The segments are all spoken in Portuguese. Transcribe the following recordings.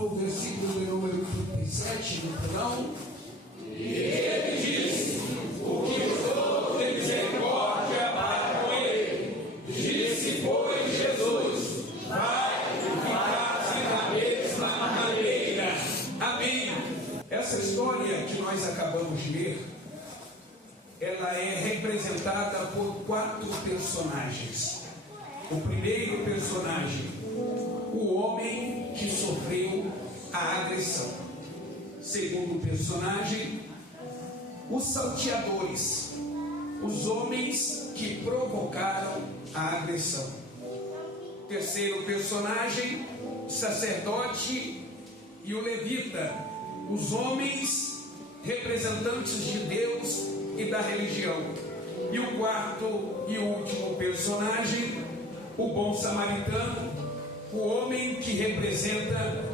no versículo de número 37, no final. E ele disse: o que usou de misericórdia para com ele. Disse, pois, Jesus: vai e ficaste na mesma maneira. Amém. Essa história que nós acabamos de ler, ela é representada por 4 personagens. O primeiro personagem, o homem que sofreu a agressão. Segundo personagem, os salteadores, os homens que provocaram a agressão. Terceiro personagem, o sacerdote e o levita, os homens representantes de Deus e da religião. E o quarto e último personagem, o bom samaritano, o homem que representa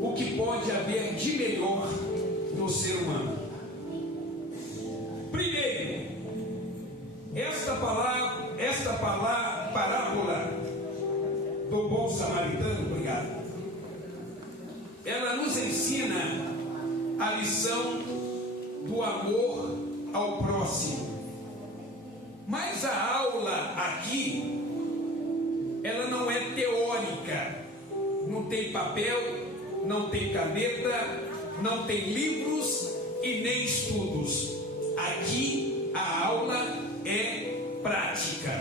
o que pode haver de melhor no ser humano. Primeiro, esta parábola do bom samaritano, obrigado, ela nos ensina a lição do amor ao próximo. Mas a aula aqui, ela não é teórica, não tem papel, não tem caneta, não tem livros e nem estudos. Aqui a aula é prática.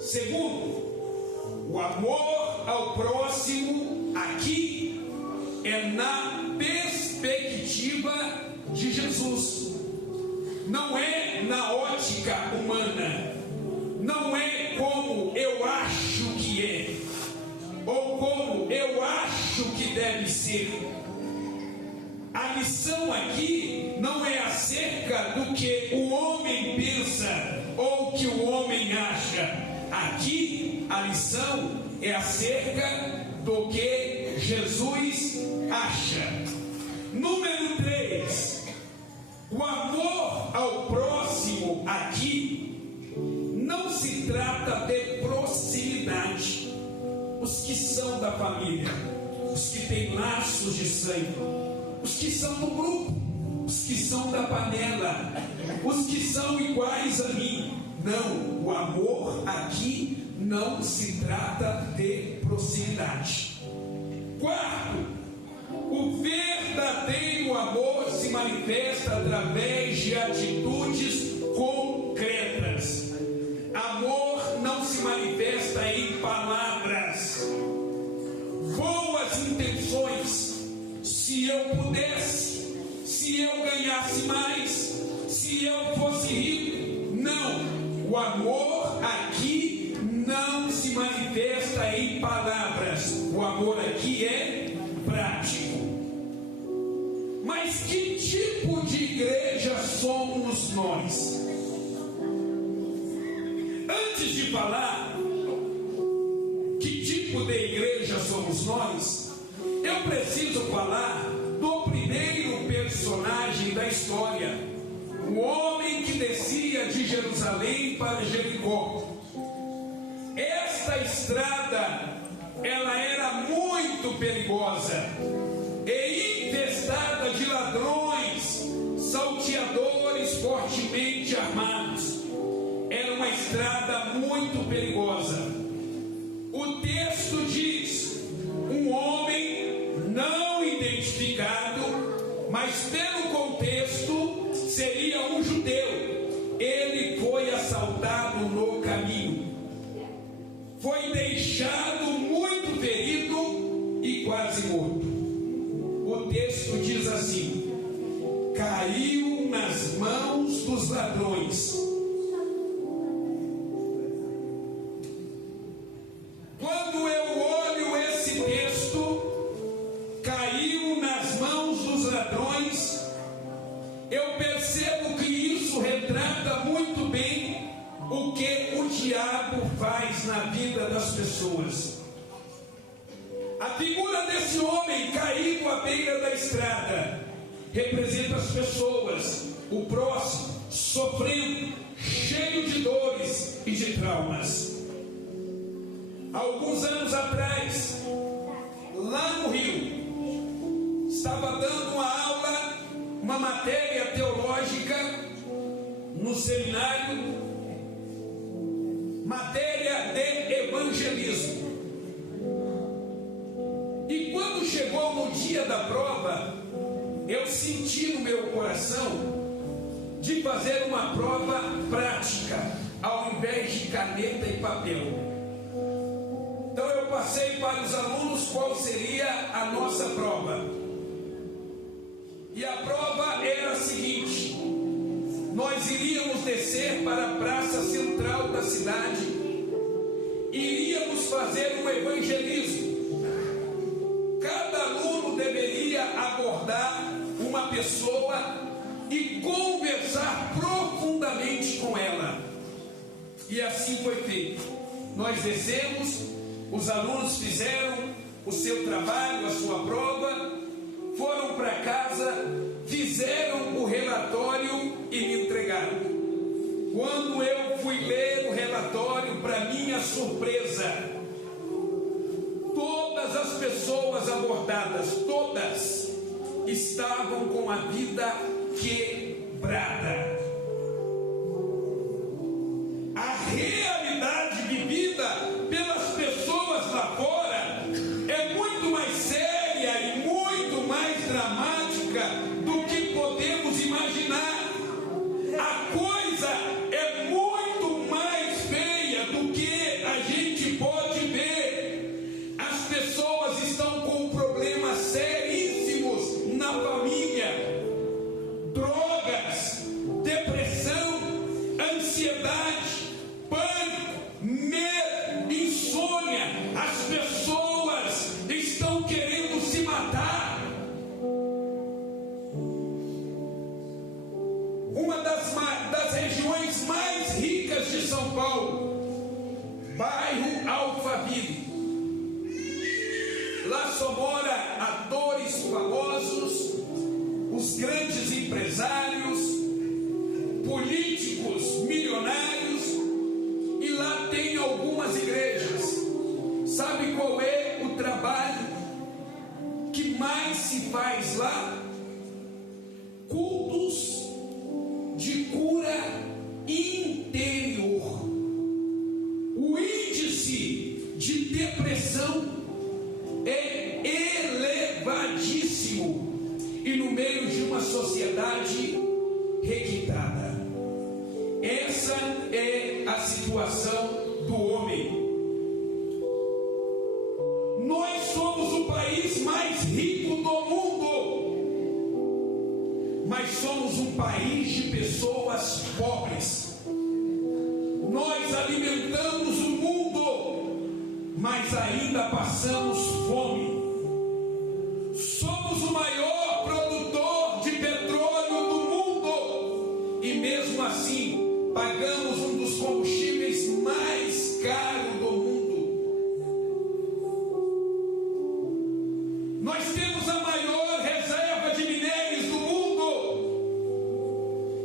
Segundo, o amor ao próximo aqui é na perspectiva de Jesus, não é na ótica humana, não é como eu acho que é, ou como eu acho que deve ser. A lição aqui não é acerca do que o homem pensa ou que o homem acha. Aqui a lição é acerca do que Jesus acha. Número 3, o amor ao próximo aqui não se trata de proximidade. Os que são da família, os que têm laços de sangue, os que são do grupo, os que são da panela, os que são iguais a mim. Não, o amor aqui não se trata de proximidade. Quarto, o verdadeiro amor se manifesta através de atitudes concretas. Amor não se manifesta em palavras. Boas intenções. Se eu pudesse, se eu ganhasse mais, se eu fosse rico. Não, o amor aqui não se manifesta em palavras. O amor aqui é prático. Mas que tipo de igreja somos nós? Antes de falar que tipo de igreja somos nós, eu preciso falar do primeiro personagem da história, o homem que descia de Jerusalém para Jericó. Esta estrada, ela era muito perigosa e infestada de ladrões, salteadores fortemente armados. Era uma estrada muito perigosa. O texto diz: um homem não identificado, mas pelo contexto seria um judeu. Ele foi assaltado no caminho, foi deixado muito ferido e quase morto. O texto diz assim: caiu nas mãos dos ladrões. Quando eu olho esse texto, caiu nas mãos dos ladrões, eu percebo que isso retrata muito bem o que o diabo faz na vida das pessoas. A figura desse homem caído à beira da estrada representa as pessoas, o próximo, sofrendo, cheio de dores e de traumas. Alguns anos atrás, lá no Rio, estava dando uma aula, uma matéria teológica no seminário, matéria de evangelismo. E quando chegou no dia da prova, eu senti no meu coração de fazer uma prova prática, ao invés de caneta e papel. Então eu passei para os alunos qual seria a nossa prova. E a prova era a seguinte: nós iríamos descer para a praça central da cidade, iríamos fazer um evangelismo. Cada aluno deveria abordar uma pessoa e conversar profundamente com ela. E assim foi feito. Nós descemos, os alunos fizeram o seu trabalho, a sua prova, foram para casa, fizeram o relatório e me entregaram. Quando eu fui ler o relatório, para minha surpresa, todas as pessoas abordadas, todas, estavam com a vida quebrada. A realidade vivida pelas pessoas lá fora é muito mais séria e muito mais dramática do que podemos imaginar. A coisa é muito mais feia do que a gente pode ver. As pessoas estão com problemas seríssimos na família: drogas, depressão, ansiedade, pânico, medo, insônia. As pessoas estão querendo se matar. Uma das regiões mais ricas de São Paulo, bairro Alphaville. Lá só mora atores famosos, os grandes empresários, políticos milionários, e lá tem algumas igrejas. Sabe qual é o trabalho que mais se faz lá? Cultos de cura interior. O índice de depressão é elevadíssimo, e no meio de uma sociedade requintada. Essa é a situação do homem. Nós somos o país mais rico do mundo, mas somos um país de pessoas pobres. Nós alimentamos o mundo, mas ainda passamos fome. Somos o maior produtor de petróleo do mundo, e mesmo assim pagamos um dos combustíveis mais caros do mundo. Nós temos a maior reserva de minérios do mundo,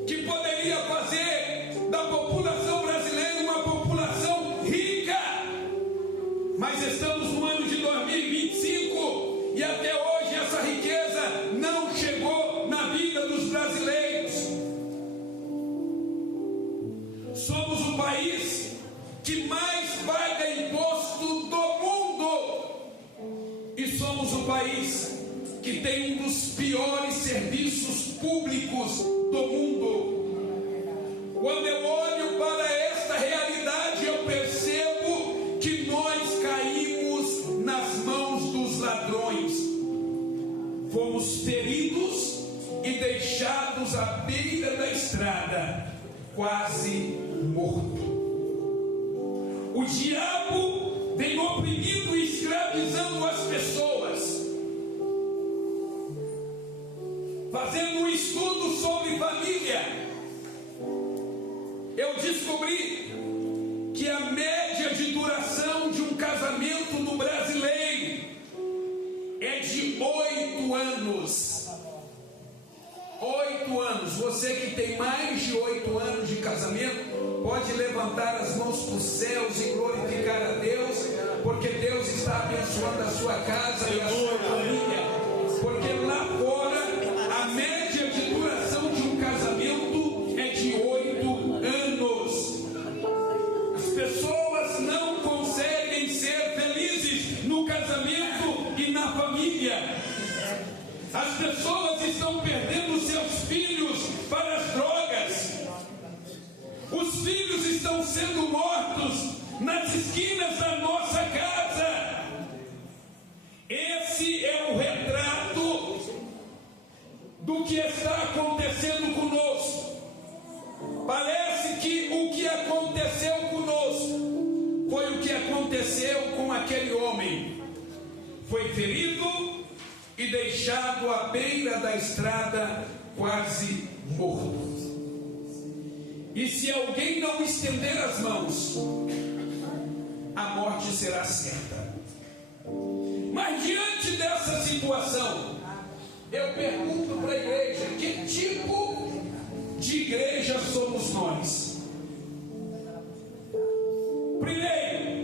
que poderia fazer da população brasileira uma população rica, mas estamos no ano de 2025 e até hoje essa riqueza não chegou na vida dos brasileiros. Somos o país que mais paga imposto do mundo, e somos o país que tem um dos piores serviços públicos do mundo. Quando eu olho para esta realidade, eu percebo que nós caímos nas mãos dos ladrões. Fomos feridos e deixados à beira da estrada, quase morto. O diabo vem oprimindo e escravizando as pessoas. Fazendo um estudo sobre família, eu descobri que a média de duração de um casamento no brasileiro é de 8 anos. 8 anos. Você que tem mais de 8 anos de casamento, pode levantar as mãos para os céus e glorificar a Deus, porque Deus está abençoando a sua casa e a sua família. Porque lá pessoas estão perdendo seus filhos para as drogas. Os filhos estão sendo mortos nas esquinas da nossa casa. Esse é o retrato do que está acontecendo conosco. Parece que o que aconteceu conosco foi o que aconteceu com aquele homem. Foi ferido e deixado à beira da estrada, quase morto. E se alguém não estender as mãos, a morte será certa. Mas diante dessa situação, eu pergunto para a igreja: que tipo de igreja somos nós? Primeiro,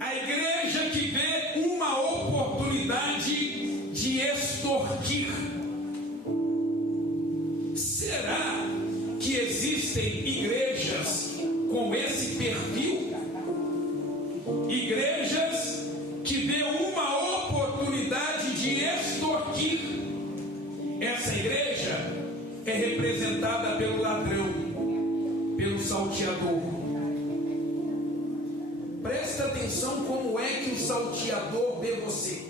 a igreja que vê uma oportunidade de extorquir. Será que existem igrejas com esse perfil? Igrejas que vê uma oportunidade de extorquir. Essa igreja é representada pelo ladrão, pelo salteador. Presta atenção como é que o salteador vê você.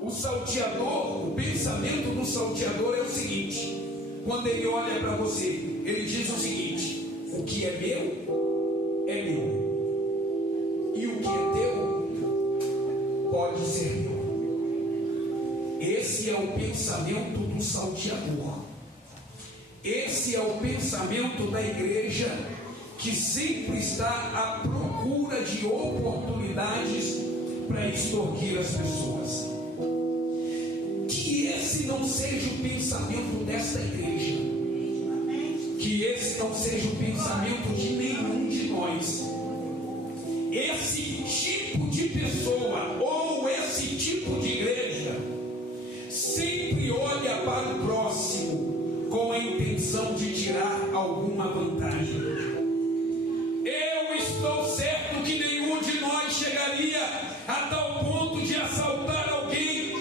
O salteador, o pensamento do salteador é o seguinte: quando ele olha para você, ele diz o seguinte: o que é meu, é meu. E o que é teu, pode ser meu. Esse é o pensamento do salteador. Esse é o pensamento da igreja que sempre está à procura de oportunidades para extorquir as pessoas. Que esse não seja o pensamento desta igreja. Que esse não seja o pensamento de nenhum de nós. Esse tipo de pessoa ou esse tipo de igreja sempre olha para o próximo com a intenção de tirar alguma vantagem. Eu estou certo que nenhum de nós chegaria a tal ponto de assaltar alguém,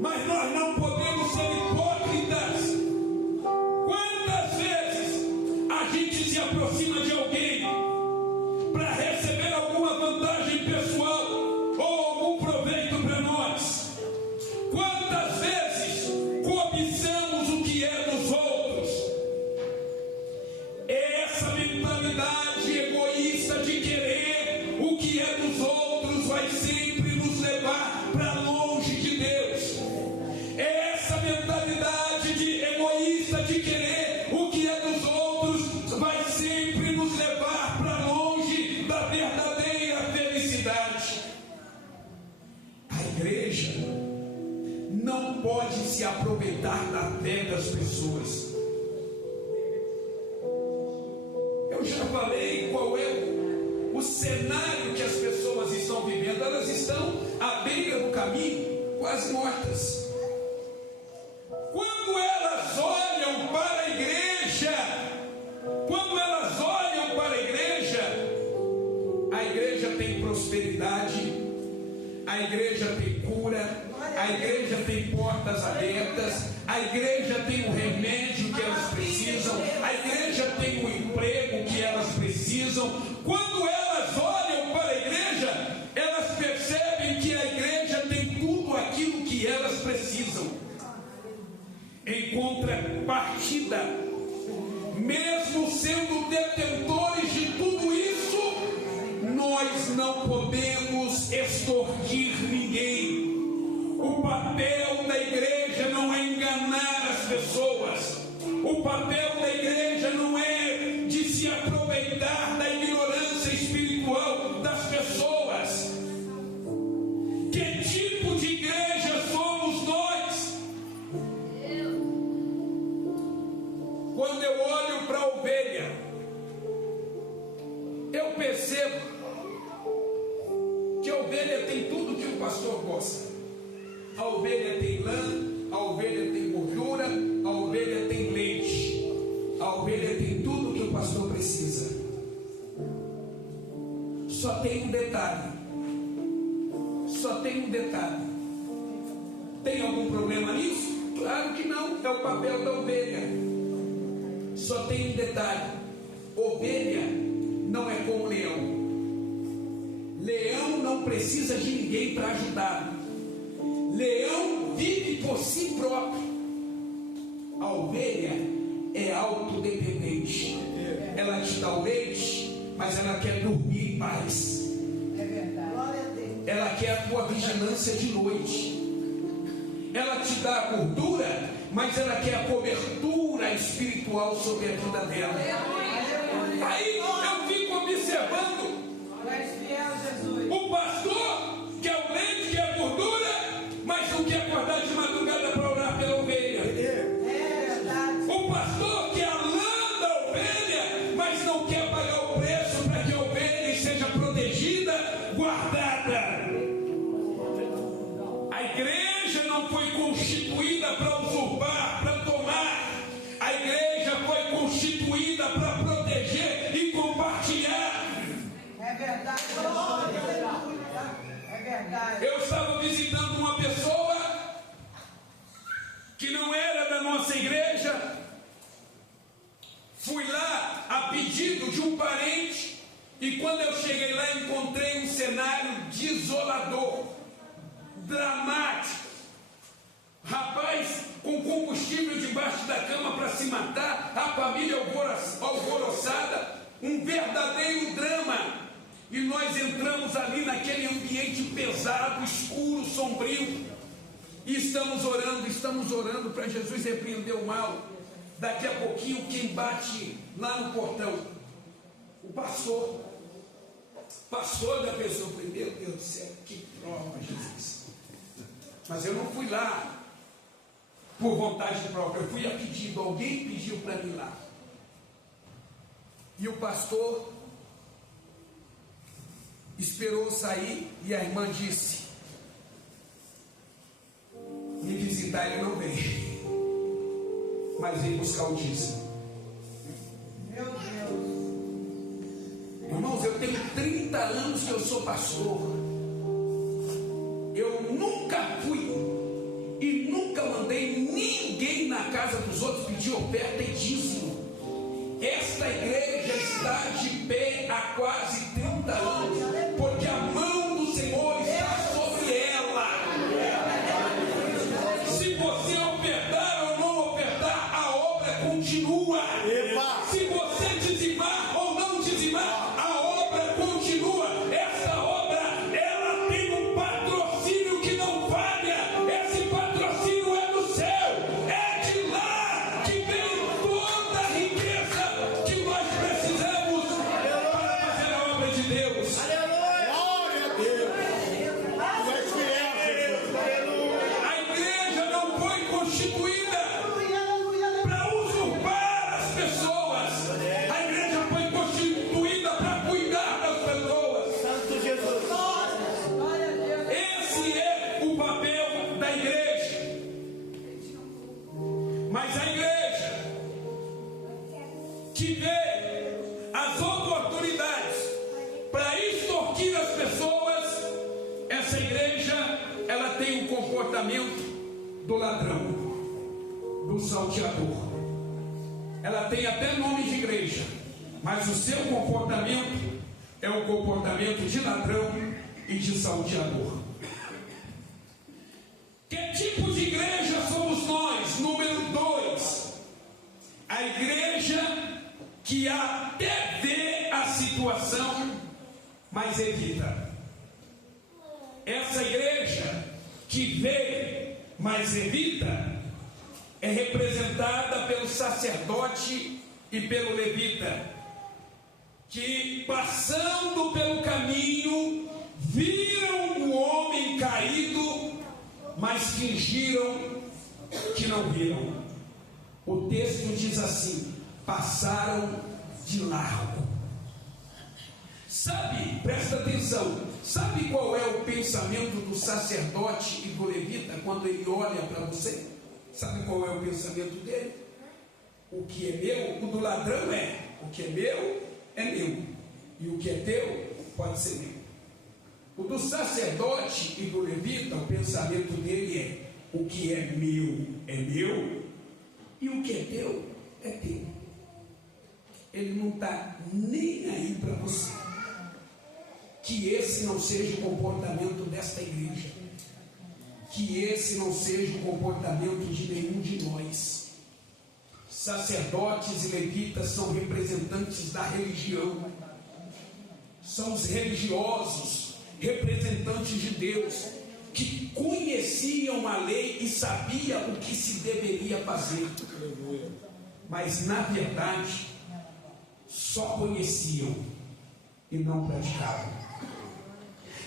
mas nós não podemos ser hipócritas. Quantas vezes a gente se aproxima de alguém para receber alguma vantagem pessoal ou algum proveito para nós? Quantas vezes cobiçamos o que é dos outros? Essa mentalidade egoísta de querer o que é dos outros vai sempre nos levar para longe de Deus. Essa mentalidade egoísta de querer o que é dos outros vai sempre nos levar para longe da verdadeira felicidade. A igreja não pode se aproveitar da fé das pessoas. Eu já falei qual é o cenário que as pessoas estão vivendo. Elas estão à beira do caminho, quase mortas. Quando elas olham para a igreja, a igreja tem prosperidade, a igreja tem cura, a igreja tem portas abertas, a igreja tem o remédio que elas precisam, a igreja tem o emprego que elas precisam. Quando elas olham para a igreja, elas percebem que a igreja tem tudo aquilo que elas precisam. Em contrapartida, mesmo sendo detentores de tudo isso, nós não podemos extorquir ninguém. O papel da igreja não é enganar as pessoas. O papel da igreja não é de se aproveitar da ignorância espiritual das pessoas. Que tipo de igreja somos nós? Quando eu olho para a ovelha, eu percebo que a ovelha tem tudo que o pastor gosta. A ovelha tem lã, a ovelha tem gordura, a ovelha tem leite, a ovelha tem tudo que o pastor precisa. Só tem um detalhe: só tem um detalhe. Tem algum problema nisso? Claro que não, é o papel da ovelha. Só tem um detalhe: ovelha não é como leão. Leão não precisa de ninguém para ajudá-lo. Leão vive por si próprio. A ovelha é autodependente. Ela te dá o leite, mas ela quer dormir em paz. É verdade. Glória a Deus. Ela quer a tua vigilância de noite. Ela te dá a gordura, mas ela quer a cobertura espiritual sobre a vida dela. Aí eu fico observando o pastor, que é o leite, que é a gordura, mas não quer acordar de madrugada para orar pela ovelha. O pastor que é a lã da ovelha, mas não quer pagar o preço para que a ovelha seja protegida, guardada. A igreja não foi constituída para usurpar, para tomar. A igreja foi constituída para proteger e compartilhar. É verdade. É verdade. Eu estava visitando uma pessoa que não era da nossa igreja. Fui lá a pedido de um parente, e quando eu cheguei lá encontrei um cenário desolador, dramático. Rapaz com combustível debaixo da cama para se matar, a família alvoroçada, um verdadeiro drama. E nós entramos ali naquele ambiente pesado, escuro, sombrio, e estamos orando para Jesus repreender o mal. Daqui a pouquinho quem bate lá no portão? O pastor da pessoa. Falei, meu Deus do céu, que prova, Jesus. Mas eu não fui lá por vontade própria, eu fui a pedido, alguém pediu para mim lá. E o pastor esperou sair, e a irmã disse: me visitar ele não vem, mas vem buscar o dízimo. Meu Deus. Irmãos, eu tenho 30 anos que eu sou pastor. Eu nunca fui e nunca mandei ninguém na casa dos outros pedir oferta e dízimo. Esta igreja está de pé há quase 30 anos, porque a mão do Senhor está sobre ela. Se você ofertar ou não ofertar, a obra continua. Se você dizimar ou não dizimar, a obra continua. Essa obra, ela tem um patrocínio que não falha. Esse patrocínio é do céu. É de lá que vem toda a riqueza que nós precisamos para fazer a obra de Deus. A igreja não foi constituída para usurpar as pessoas. A igreja foi constituída para cuidar das pessoas. Glória a Deus. Esse é o papel da igreja. Mas a igreja que vê as oportunidades para extorquir as pessoas, essa igreja, ela tem o comportamento do ladrão, do salteador. Ela tem até nome de igreja, mas o seu comportamento é um comportamento de ladrão e de salteador. Que tipo de igreja somos nós? Número 2, a igreja que até vê a situação, mas evita. Essa igreja que vê, mas evita, é representada pelo sacerdote e pelo levita, que passando pelo caminho viram o homem caído, mas fingiram que não viram. O texto diz assim: passaram de largo. Sabe, presta atenção, sabe qual é o pensamento do sacerdote e do levita quando ele olha para você? Sabe qual é o pensamento dele? O que é meu, o do ladrão é: o que é meu, e o que é teu, pode ser meu. O do Do sacerdote e do levita, o pensamento dele é: o que é meu, e o que é teu, é teu. Ele não está nem aí para você. Que esse não seja o comportamento desta igreja. Que esse não seja o comportamento de nenhum de nós. Sacerdotes e levitas são representantes da religião. São os religiosos, representantes de Deus, que conheciam a lei e sabiam o que se deveria fazer. Mas na verdade, só conheciam e não praticavam.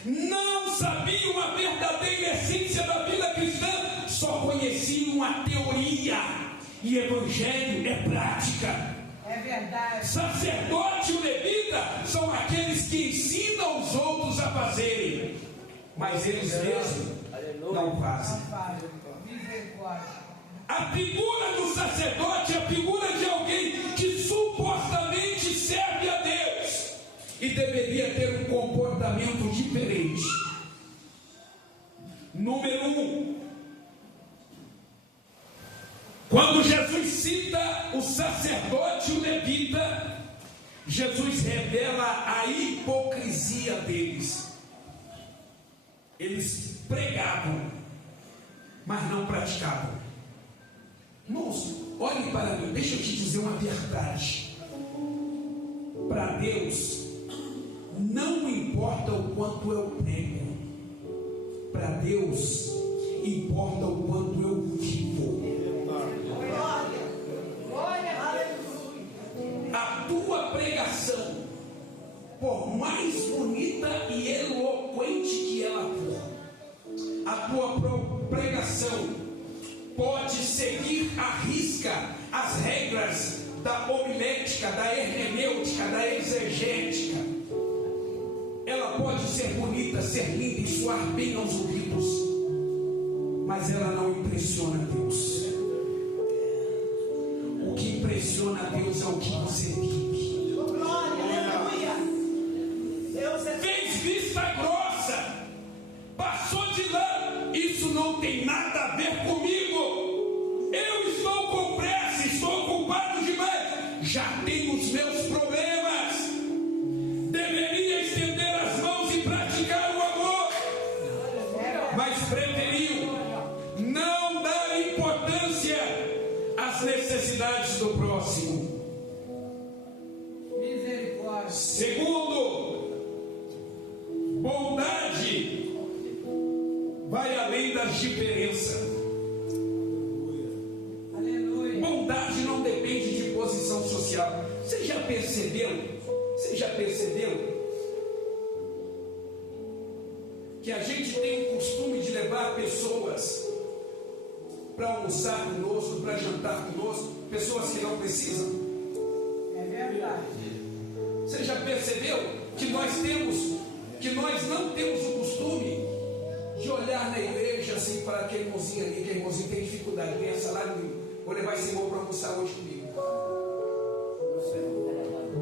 Não sabiam a verdadeira essência da vida cristã, só conheciam a teoria. E evangelho é prática. É verdade. Sacerdote e o levita são aqueles que ensinam os outros a fazerem, mas eles mesmos não fazem. Misericórdia. A figura do sacerdote é a figura de alguém que supostamente serve a Deus e deveria ter um comportamento diferente. Número 1. Quando Jesus cita o sacerdote e o levita, Jesus revela a hipocrisia deles. Eles pregavam, mas não praticavam. Irmãos, olhe para mim, deixa eu te dizer uma verdade. Para Deus, não importa o quanto eu prego, para Deus, importa o quanto eu vivo. A tua pregação, por mais bonita e eloquente que ela for, a tua pregação pode seguir à risca as regras da homilética, da hermenêutica, da exegética. Ela pode ser bonita, ser linda e soar bem aos ouvidos, mas ela não impressiona Deus. O que impressiona a Deus é o que você vive. Fez vista grossa, passou de lá, isso não tem nada a ver comigo. Eu estou com pressa, estou ocupado demais, já tenho os meus problemas. Deveria estender as mãos e praticar o amor, mas preferiu não dar importância às necessidades do próximo. Misericórdia. Segundo, bondade vai além das diferenças. Aleluia. Bondade não depende de posição social. Você já percebeu? Que a gente tem o costume de levar pessoas para almoçar conosco, para jantar conosco, pessoas que não precisam? É verdade. Você já percebeu que nós não temos o costume de olhar na igreja assim para aquele irmãozinho ali, que a irmãozinha tem dificuldade, ganha salário mínimo, vou levar esse irmão para almoçar hoje comigo.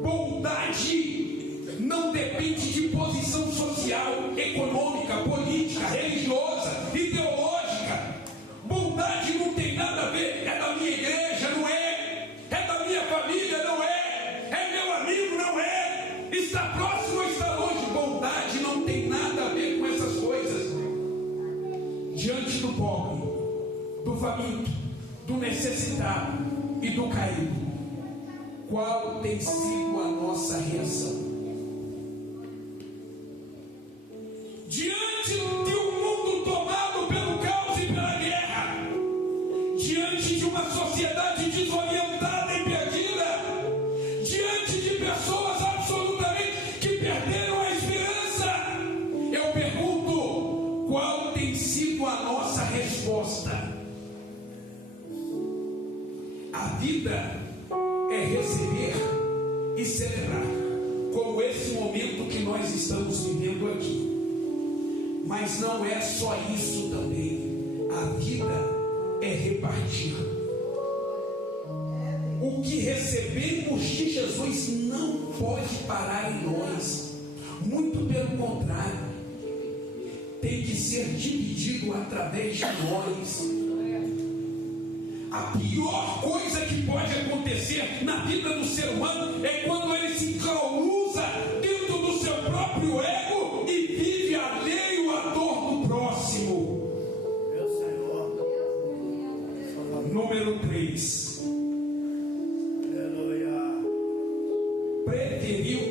Bondade não depende de posição social, econômica, política, religiosa, ideológica. Bondade não tem nada a ver, é da minha igreja, não é? É da minha família, não é? É meu amigo, não é? Está próximo ou está longe? Bondade não tem nada a ver com essas coisas. Diante do pobre, do faminto, do necessitado e do caído, qual tem sido a nossa reação? Diante de um mundo tomado pelo caos e pela guerra, diante de uma sociedade desorientada e perdida, diante de pessoas absolutamente que perderam a esperança, eu pergunto, qual tem sido a nossa resposta? A vida é receber e celebrar, como esse momento que nós estamos vivendo aqui. Mas não é só isso também. A vida é repartir. O que recebemos de Jesus não pode parar em nós. Muito pelo contrário. tem que ser dividido através de nós. A pior coisa que pode acontecer na vida do ser humano é quando ele se enclausa dentro do seu próprio ego e vive alheio à dor do próximo. Meu Senhor. Número 3. Preferiu,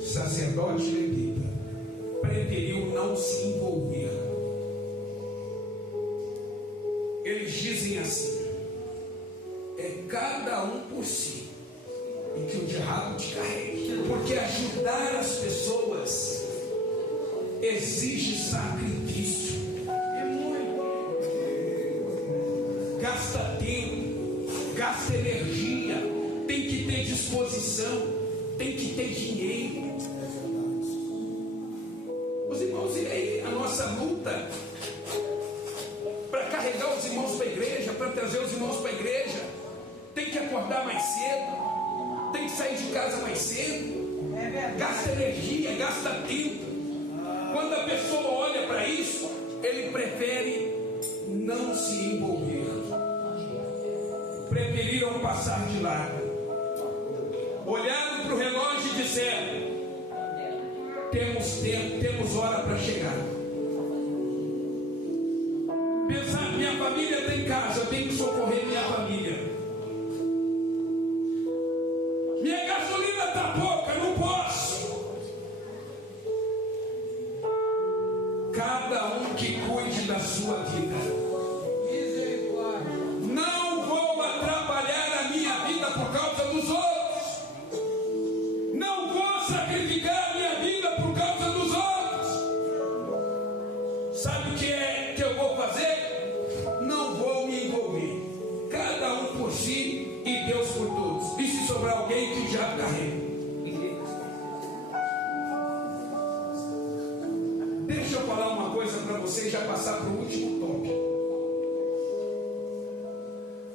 sacerdote levita, preferiu não se envolver. Eles dizem assim: é cada um por si, e que o diabo te carregue, porque ajudar as pessoas exige sacrifício, gasta tempo, gasta energia, tem que ter disposição, tem que ter dinheiro. Os irmãos, e aí a nossa luta para carregar os irmãos para a igreja, para trazer os irmãos para a igreja, tem que acordar mais cedo, tem que sair de casa mais cedo, gasta energia, gasta tempo. Quando a pessoa olha para isso, ele prefere não se envolver. Preferiram passar de lado. Olharam para o relógio e disseram: temos tempo, temos hora para chegar. Pensar, minha família está em casa, eu tenho que socorrer minha família. Minha gasolina está pouca, não posso. Cada um que cuide da sua vida. Não vou atrapalhar a minha vida por causa dos outros. Não vou sacrificar a minha vida por causa dos outros. Sabe o que é que eu vou fazer? Não vou me envolver. Cada um por si e Deus por todos. E se sobrar alguém, que já carrega. Deixa eu falar uma coisa para você e já passar para o último tópico.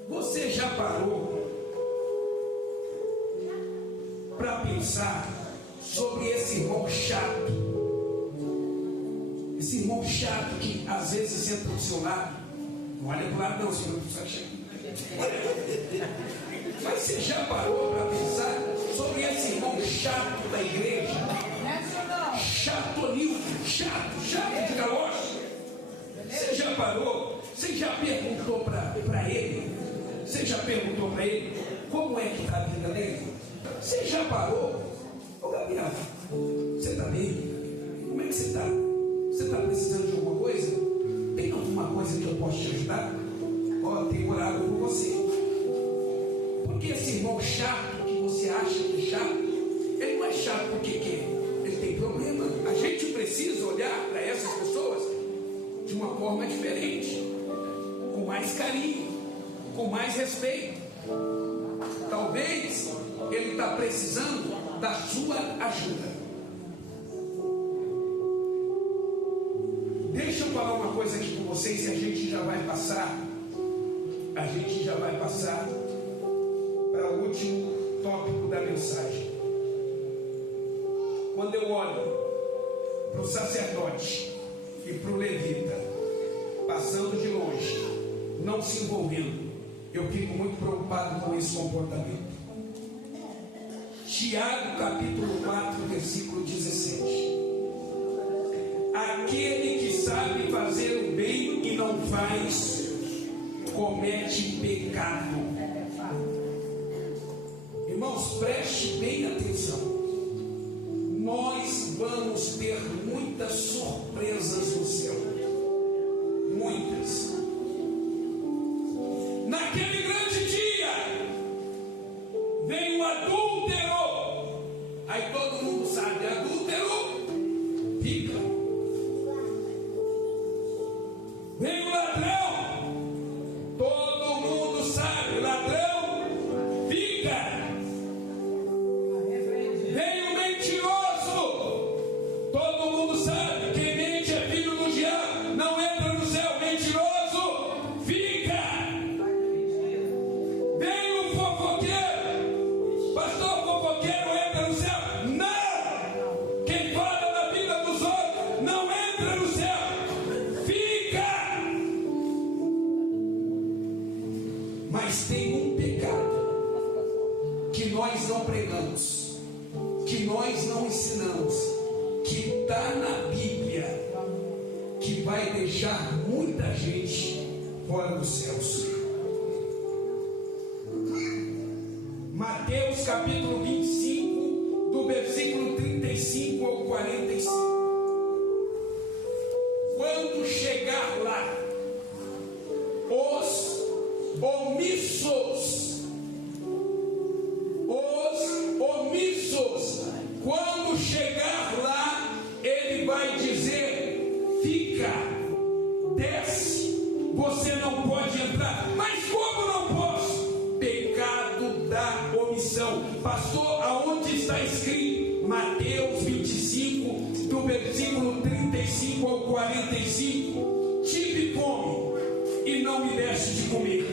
Você já parou para pensar sobre esse irmão chato? Esse irmão chato que às vezes entra do seu lado. Não olha para o lado não, senhor, não precisa chegar. Mas você já parou para pensar sobre esse irmão chato da igreja? Chatonil, chato de galocha. Você já parou? Você já perguntou para ele? Você já perguntou para ele como é que está a vida dele? Você já parou? Ô Gabriel, você está bem? Como é que você está? Você está precisando de alguma coisa? Tem alguma coisa que eu possa te ajudar? Ó, tenho orado por você. Porque esse irmão chato que você acha que é chato, ele não é chato porque quer. Ele tem problema. A gente precisa olhar para essas pessoas de uma forma diferente, com mais carinho, com mais respeito. Talvez ele está precisando da sua ajuda. Deixa eu falar uma coisa aqui com vocês e a gente já vai passar para o último tópico da mensagem. Quando eu olho para o sacerdote e para o levita passando de longe, não se envolvendo, eu fico muito preocupado com esse comportamento. Tiago capítulo 4, versículo 17. Aquele que sabe fazer o bem e não faz, comete pecado. Irmãos, preste bem atenção. Nós vamos ter muitas surpresas no céu. Muitas. Naquele grande dia, vem o adúltero. Aí todo mundo sabe, adúltero, fica. Vem o ladrão. Todo mundo sabe, ladrão, fica. Vem o mentiroso. Todo mundo sabe, quem mente é filho deixar muita gente fora dos céus. Mateus capítulo 25, do versículo 35 ao 45. Quando chegar lá, os omissos, quando chegar lá, ele vai dizer: fica, desce, você não pode entrar. Mas como não posso? Pecado da omissão. Pastor, aonde está escrito? Mateus 25, do versículo 35 ao 45. Tive fome e não me deste de comer,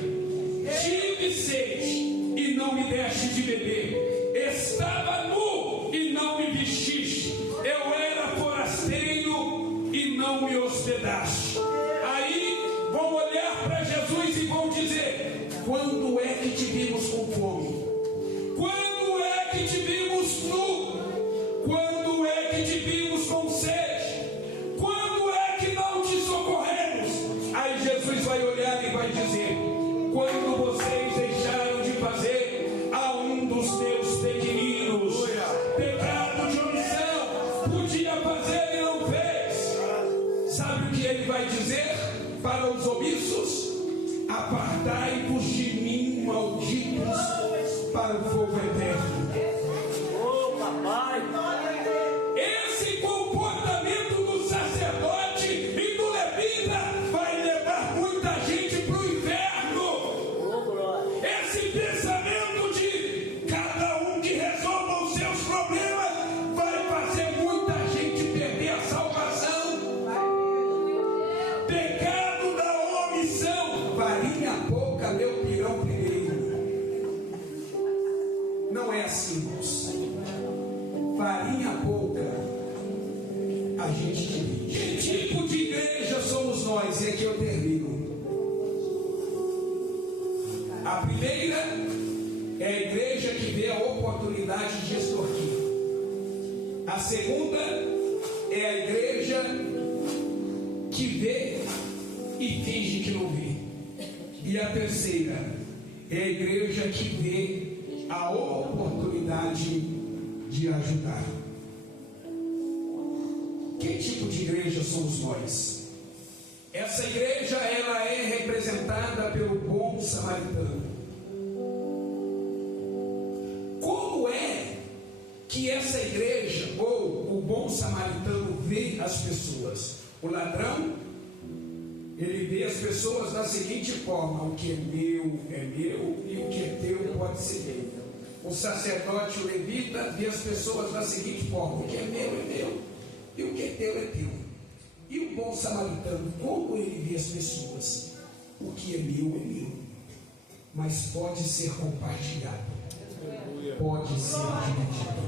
tive sede e não me deste de beber, estava nu e não me vestiste, eu era forasteiro e não me hospedaste. Aí vão olhar para Jesus e vão dizer: quando é que te vimos com fome? Quando é que te vimos nu? Quando é que te vimos com sede? Quando é que não te socorremos? Aí Jesus vai olhar e vai dizer: quando vocês deixaram de fazer a um dos meus pequeninos, pecado de omissão, podia fazer e não fez. Sabe o que ele vai dizer para os omissos? Apartai-vos de mim, malditos, para o fogo eterno. Esse comportamento do sacerdote e do levita vai levar muita gente para o inferno. Esse pensamento de cada um que resolva os seus problemas vai fazer muita gente perder a salvação. Pecado da omissão. Farinha pouca, meu pirão primeiro. Não é assim, irmãos. Farinha pouca, a gente divide. Que tipo de igreja somos nós? E aqui eu termino. A primeira é a igreja que vê a oportunidade de extorquir. A segunda é a igreja que vê e finge que não vê. E a terceira é a igreja que vê a oportunidade de ajudar. Que tipo de igreja somos nós? Essa igreja, ela é representada pelo bom samaritano. Como é que essa igreja, ou o bom samaritano, vê as pessoas? O ladrão, ele vê as pessoas da seguinte forma: o que é meu, e o que é teu pode ser meu. O sacerdote, o levita, vê as pessoas da seguinte forma: o que é meu, e o que é teu. E o bom samaritano, como ele vê as pessoas? O que é meu, mas pode ser compartilhado, pode ser dividido.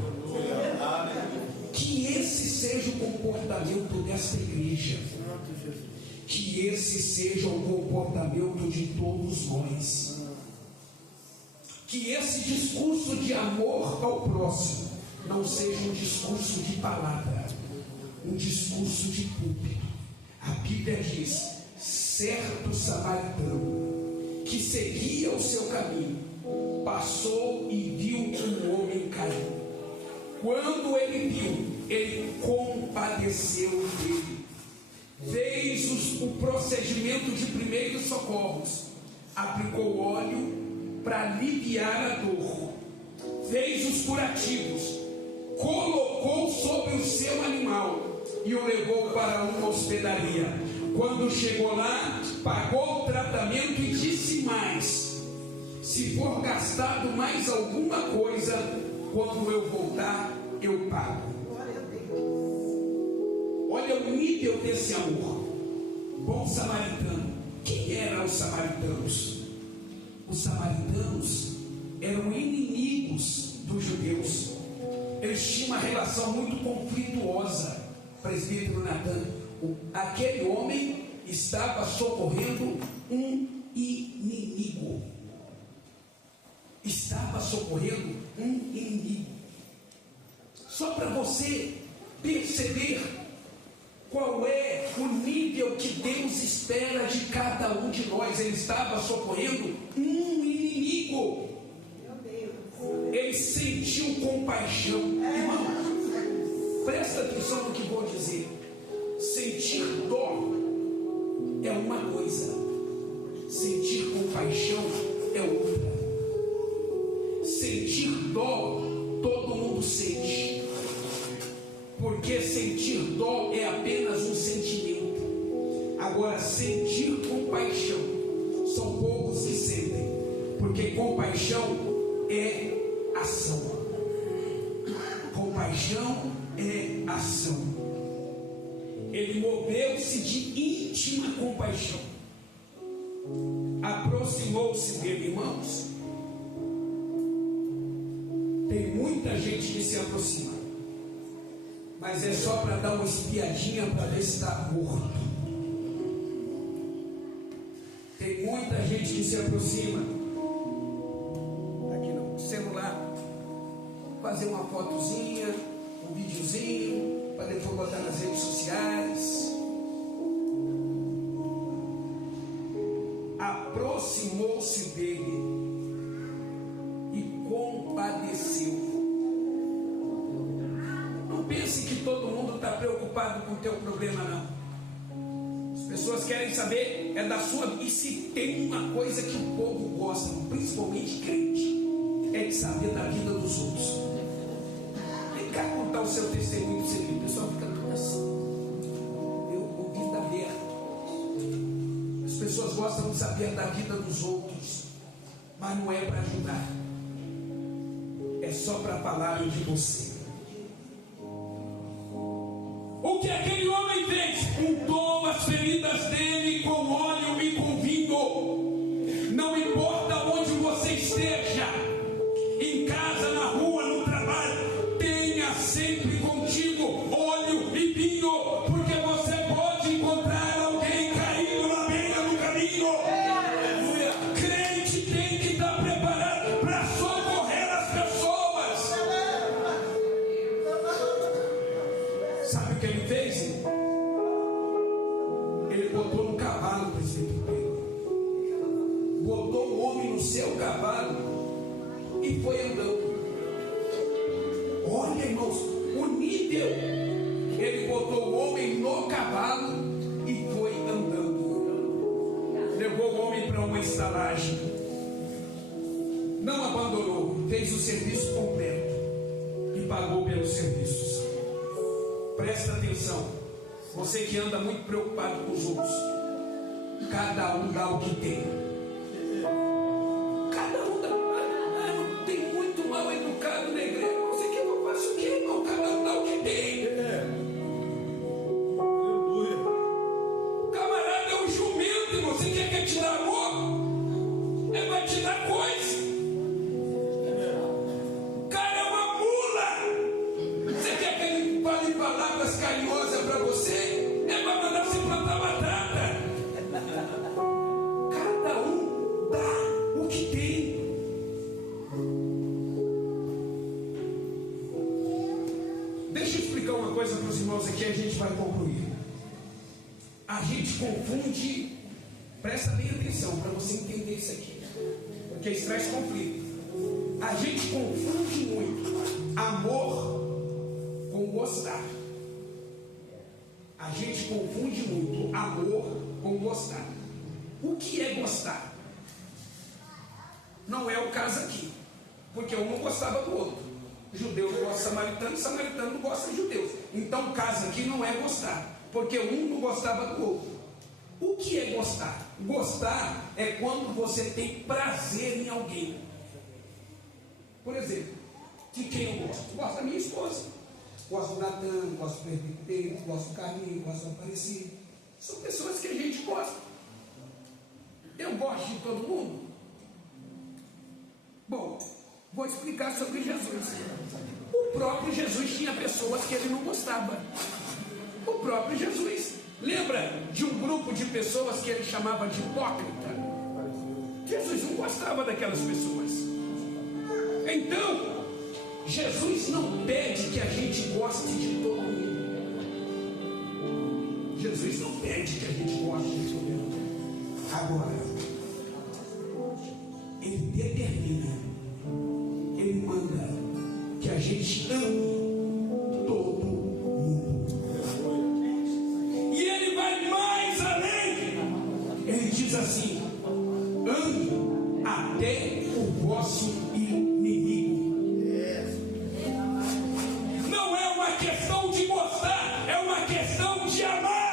Que esse seja o comportamento desta igreja, que esse seja o comportamento de todos nós. Que esse discurso de amor ao próximo não seja um discurso de palavra, um discurso de púlpito. A Bíblia diz: certo samaritano que seguia o seu caminho passou e viu que um homem caiu. Quando ele viu, ele compadeceu dele, fez o procedimento de primeiros socorros, aplicou óleo para aliviar a dor, fez os curativos, colocou sobre o seu animal e o levou para uma hospedaria. Quando chegou lá, pagou o tratamento e disse mais: se for gastado mais alguma coisa, quando eu voltar, eu pago. Olha o nível desse amor. Bom samaritano. Quem eram os samaritanos? Os samaritanos eram inimigos dos judeus. Eles tinham uma relação muito conflituosa. Presbítero Natan, aquele homem estava socorrendo um inimigo. Estava socorrendo um inimigo. Só para você perceber qual é o nível que Deus espera de cada um de nós. Ele estava socorrendo um inimigo. Ele sentiu compaixão. Irmão, presta atenção no que vou dizer. Sentir dó é uma coisa, sentir compaixão é outra. Sentir dó, todo mundo sente, porque sentir dó é apenas um sentimento. Agora, sentir compaixão, são poucos que sentem, porque compaixão é ação. Compaixão é ação. Ele moveu-se de íntima compaixão, aproximou-se dele. Irmãos, tem muita gente que se aproxima, mas é só para dar uma espiadinha para ver se está morto. Tem muita gente que se aproxima, aqui no celular, fazer uma fotozinha, um videozinho, para depois botar nas redes sociais. Aproximou-se dele e compadeceu. Não pense que todo mundo está preocupado com o teu problema, não. As pessoas querem saber é da sua. E se tem uma coisa que o povo gosta, principalmente crente, é de saber da vida dos outros. Vem cá contar o seu testemunho do seu. O pessoal fica tudo assim. Eu vida aberta. As pessoas gostam de saber da vida dos outros, mas não é para ajudar, é só para falarem de você. O que aquele homem fez? Untou as feridas dele com óleo e com vinho. Não importa onde você esteja, em casa, na rua, no trabalho, tenha sempre contigo óleo e vinho, porque você pode encontrar alguém caído na beira do caminho. Crente tem que estar preparado para socorrer as pessoas. Sabe o que ele fez? Ele botou no cavalo, presidente Pedro. Botou o homem no seu cavalo e foi andando. Olha, irmãos, o nível. Ele botou o homem no cavalo e foi andando. Levou o homem para uma estalagem. Não abandonou, fez o serviço completo e pagou pelos serviços. Presta atenção, você que anda muito preocupado com os outros, cada um dá o que tem. Cada um dá. Tem muito mal educado na igreja. Você quer que eu faça o quê, irmão? Cada um dá o que tem. O camarada é um jumento e você quer que te dê amor? É para te dar coisa. O cara é uma mula. Você quer que ele fale palavras carinhosas para você? É para mandar você plantar batata. Cada um dá o que tem. Deixa eu explicar uma coisa para os irmãos aqui, a gente vai concluir. A gente confunde, presta bem atenção para você entender isso aqui, porque isso traz conflito. A gente confunde muito amor com gostar. A gente confunde muito amor com gostar. O que é gostar? Não é o caso aqui, porque um não gostava do outro. Judeu não gosta de samaritano, samaritano não gosta de judeus. Então o caso aqui não é gostar, porque um não gostava do outro. O que é gostar? Gostar é quando você tem prazer em alguém. Por exemplo, de quem eu gosto? Gosto da minha esposa. Gosto do Natan, gosto do Pedro, gosto do Carlinhos, gosto do Aparecido. São pessoas que a gente gosta. Eu gosto de todo mundo. Bom, vou explicar sobre Jesus. O próprio Jesus tinha pessoas que ele não gostava. O próprio Jesus. Lembra de um grupo de pessoas que ele chamava de hipócrita? Jesus não gostava daquelas pessoas. Então, Jesus não pede que a gente goste de todo mundo. Jesus não pede que a gente goste de soberano. Agora, Ele determina, Ele manda que a gente ame todo mundo. E Ele vai mais além. Ele diz assim: ame até o vosso inimigo. Não é uma questão de gostar, é uma questão de amar.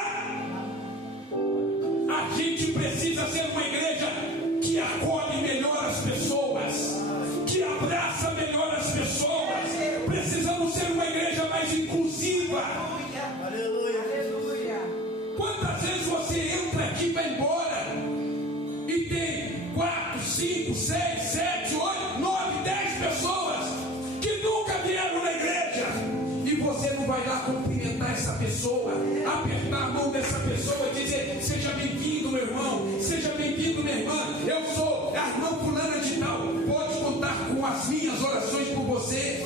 A gente precisa ser uma igreja que acolhe melhor as pessoas, que abraça melhor as pessoas. Precisamos ser uma igreja mais inclusiva. Aleluia. Quantas vezes você entra aqui e vai embora e tem 4, 5, 6, 7, 8, 9, 10 pessoas que nunca vieram na igreja, e você não vai lá cumprimentar essa pessoa, apertar a mão dessa pessoa e dizer: seja bem-vindo, meu irmão, seja bem-vindo, minha irmã, eu sou a irmã fulana de tal, pode contar com as minhas orações por você.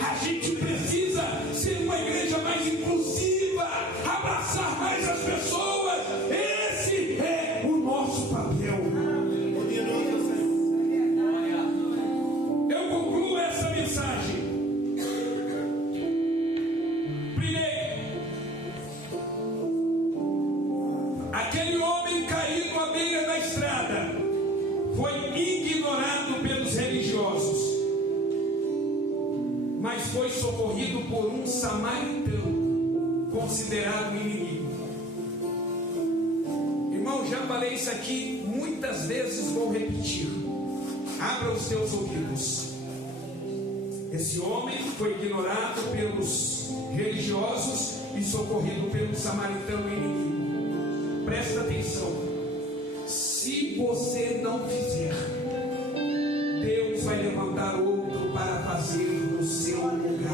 A gente precisa ser uma igreja mais inclusiva, abraçar mais as pessoas. Esse é o nosso papel. Eu concluo essa mensagem. Primeiro, aquele homem caído à beira da estrada foi ignorado pelos religiosos, mas foi socorrido por um samaritano, considerado inimigo. Irmão, já falei isso aqui muitas vezes, vou repetir. Abra os teus ouvidos. Esse homem foi ignorado pelos religiosos e socorrido pelo samaritano inimigo. Presta atenção. Se você não fizer, Deus vai levantar outro para fazer no seu lugar.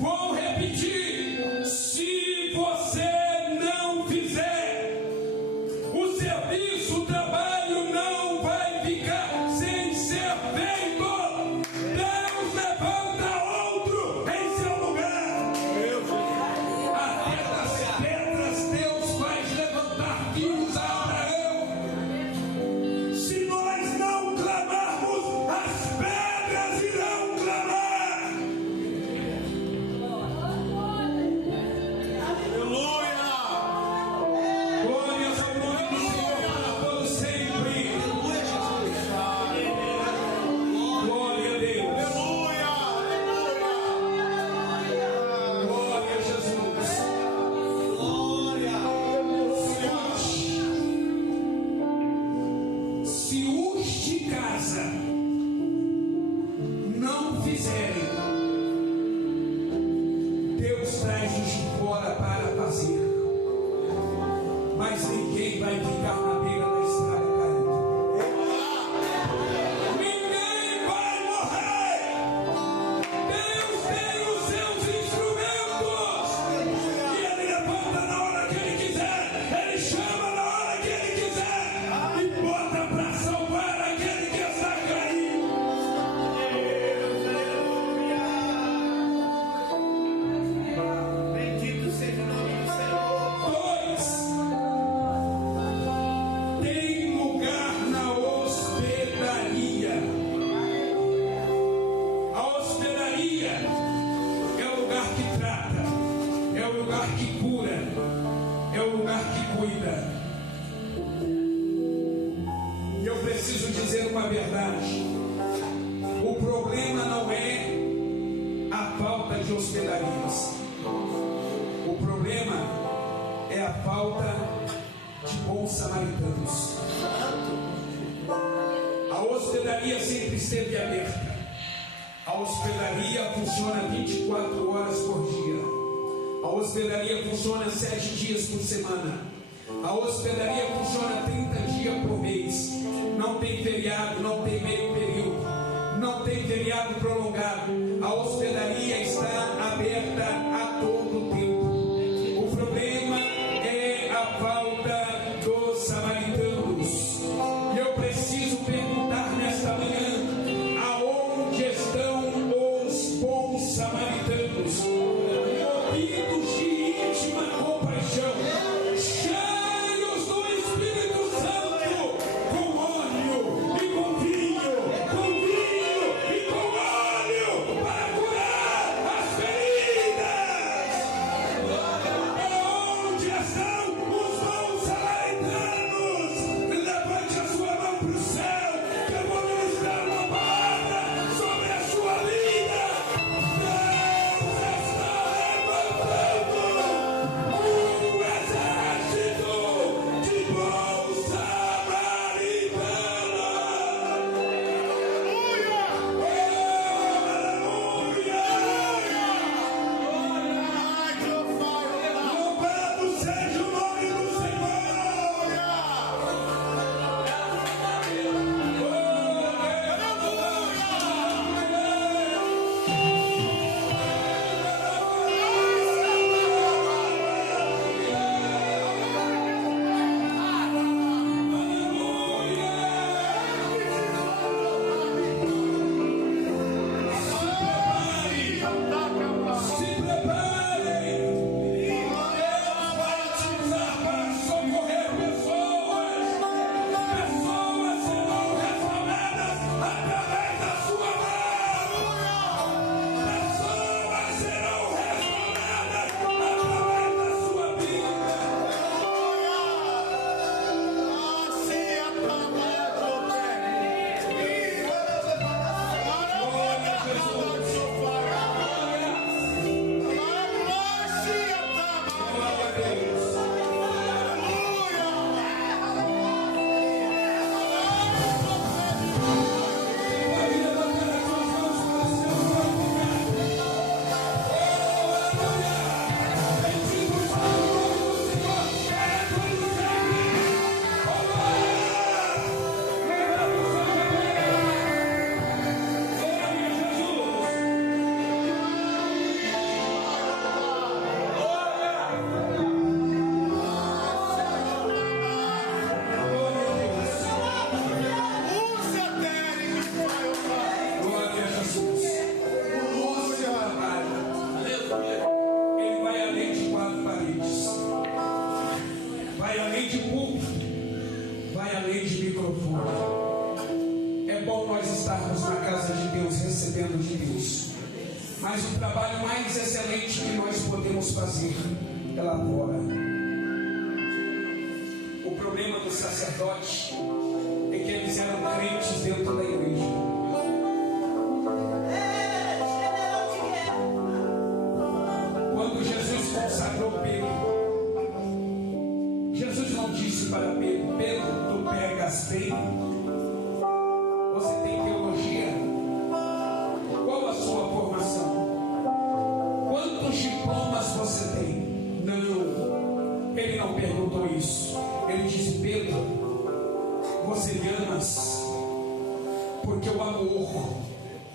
Vou repetir: se você não fizer, o serviço, o trabalho não vai ficar sem ser feito. Deus levanta outro em seu lugar. Até das pedras Deus faz levantar filhos a Abraão. Se nós não clamarmos, as pedras irão clamar. Glórias ao nome do Senhor para todos sempre. Glória a Deus. Glória a Jesus. Se os de casa não fizerem, Deus traz os de fora para fazer. Mas ninguém vai ficar na beira da estrada caído. Ninguém vai morrer. Deus tem os seus instrumentos. E Ele levanta na hora que Ele quiser. Ele chama na hora que Ele quiser. E bota para salvar aquele que está caído. Bendito seja o nome do Senhor. 2. Tem lugar na hospedaria. A hospedaria é o lugar que trata, é o lugar que cura, é o lugar que cuida. E eu preciso dizer uma verdade: o problema não é a falta de hospedarias, o problema é a falta de bons samaritanos. A hospedaria sempre esteve aberta. A hospedaria funciona 24 horas por dia. A hospedaria funciona 7 dias por semana. A hospedaria funciona 30 dias por mês. Não tem feriado, não tem meio período, não tem feriado prolongado. A hospedaria está aberta a todo tempo. O problema é a falta dos samaritanos. E eu preciso perguntar nesta manhã: aonde estão os bons samaritanos? Movidos estarmos na casa de Deus, recebendo de Deus. Mas o trabalho mais excelente que nós podemos fazer é lá fora. O problema do sacerdote é que eles eram crentes dentro da igreja. Quando Jesus consagrou Pedro, Jesus não disse para Pedro: Pedro, tu pegas bem, você tem teologia, qual a sua formação, quantos diplomas você tem? Não, ele não perguntou isso. Ele disse: Pedro, você me amas, porque o amor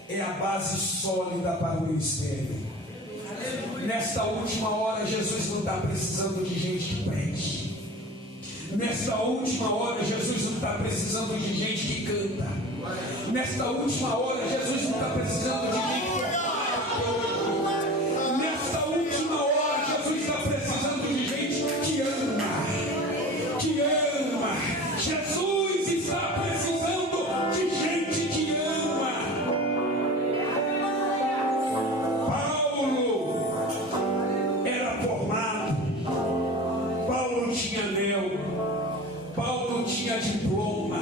é a base sólida para o ministério. Nesta última hora, Jesus não está precisando de gente que prende. Nesta última hora, Jesus não está precisando de gente que canta. Nesta última hora, Jesus não está precisando de gente que fala. Nesta última hora, Jesus está precisando de gente que ama. Que ama. Jesus está precisando de gente que ama. Paulo era formado. Paulo tinha anel. Paulo tinha diploma,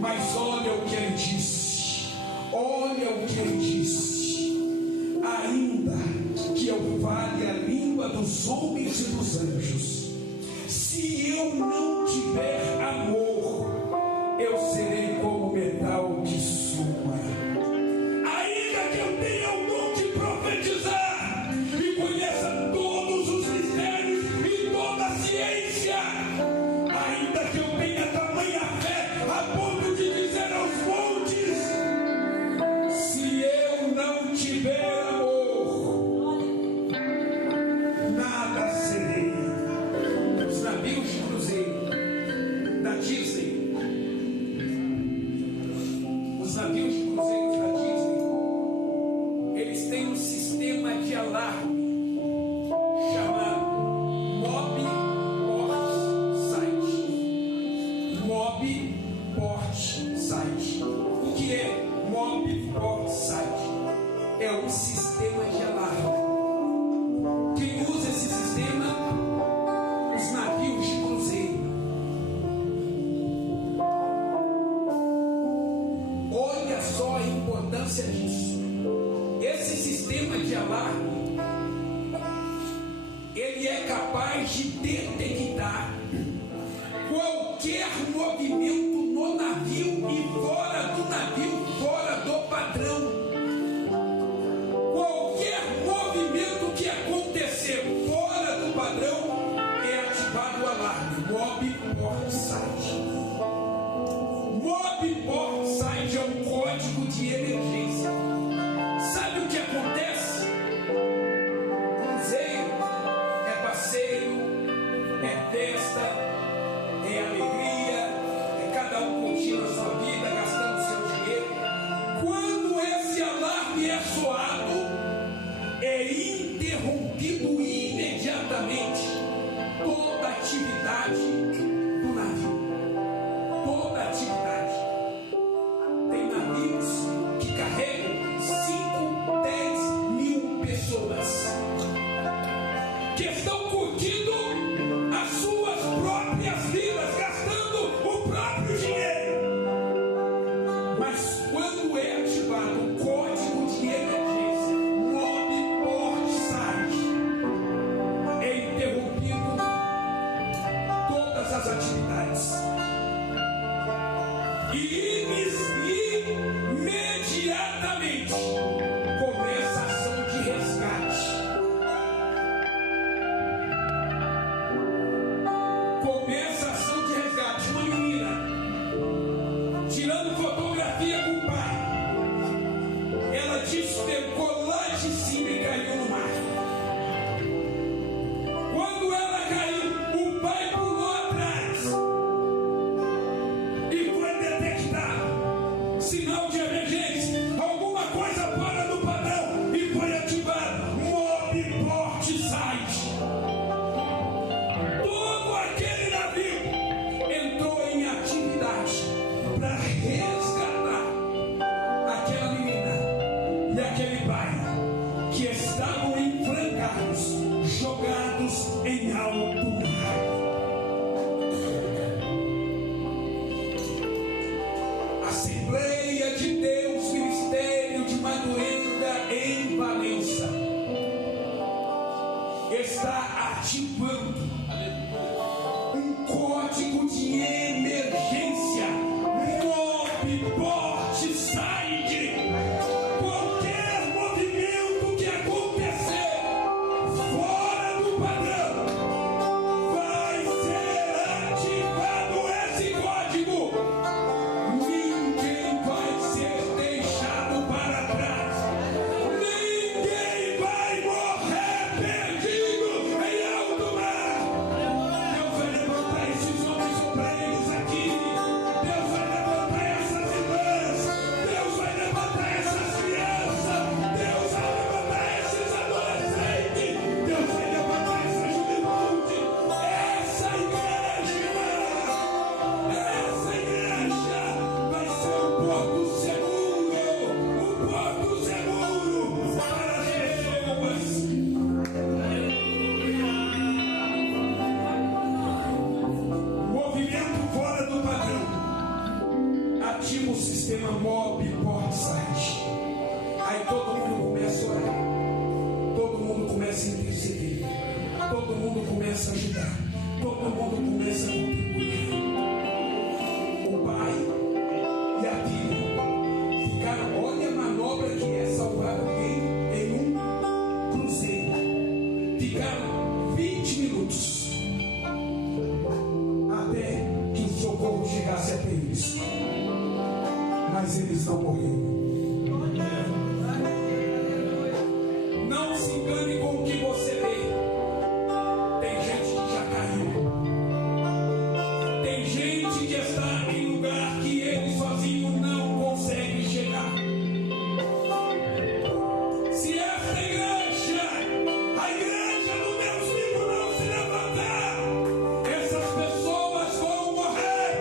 mas olha o que ele disse, olha o que ele disse: ainda que eu fale a língua dos homens e dos anjos, se eu não tiver amor, eu serei como metal que soa. Ainda que eu tenha o dom de profetizar e conheça todos os mistérios e toda a ciência, ainda que eu tenha tamanha fé a ponto de dizer aos montes, se eu não tiver amor, nada serei. Os navios de cruzeiro da Disney, os navios de cruzeiro da Disney, eles têm um sistema de alarme chamado Mob Port Sight. O que é Mob Port Sight? É um sistema de alarme. Quem usa esse sistema? Os navios de cruzeiro. Olha só a importância disso. Esse sistema de alarme, ele é capaz de detectar qualquer movimento no navio e fora do navio, fora do padrão. Qualquer movimento que acontecer fora do padrão é ativado o alarme. Mob Port Sight. Mob Port Sight é um código de emergência. Sabe o que acontece? Cruzeiro é passeio, é festa, é alegria, é cada um curtindo a sua vida, gastando seu dinheiro. Quando esse alarme é soado, é interrompido imediatamente toda atividade do navio. Toda atividade. Tem navios que carregam 5, 10 mil pessoas que estão curtindo as suas próprias vidas, gastando o próprio dinheiro. Mas quando é ativado o código de emergência, Mob Port Sight, é interrompido todas as atividades. E imediatamente começa a ação de resgate. Começa a ação de resgate. Uma menina tirando fotografia com o pai, ela despencou lá de cima e caiu no mar. Quando ela caiu, o pai pulou atrás e foi detectado sinal de emergência, alguma coisa fora do padrão, e foi ativado Mob Port Sight. Todo aquele navio ativando um código de emergência. Mob, Port, Side. Qualquer movimento que acontecer fora do padrão vai ser ativado esse código. Ninguém vai ser deixado para trás. Ninguém vai morrer perdido em alto mar. Deus vai levantar esses homens obreiros aqui. Deus vai levantar essas irmãs. Deus vai levantar essas crianças. Deus vai levantar esses adolescentes. Deus vai levantar essa juventude. Essa igreja vai ser um porto seguro. Um porto seguro para as pessoas. Movimento fora do padrão ativa o sistema Mob, Port, Side. Aí todo mundo começa a orar, todo mundo começa a interceder, todo mundo começa a ajudar, todo mundo começa a contribuir. O pai e a filha ficaram, olha a manobra que é salvar alguém em um cruzeiro. Ficaram 20 minutos até que o socorro chegasse até eles. Mas eles não morreram. Não se engane com o que você vê. Tem gente que já caiu. Tem gente que está em lugar que ele sozinho não consegue chegar. Se esta igreja, a igreja do Deus vivo, não se levantar, essas pessoas vão morrer.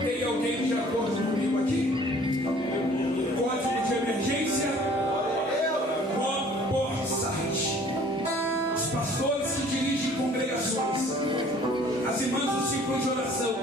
Tem alguém de acordo comigo aqui? Código de emergência, Mob, Port, Side. Os pastores que dirigem congregações, as irmãs do ciclo de oração,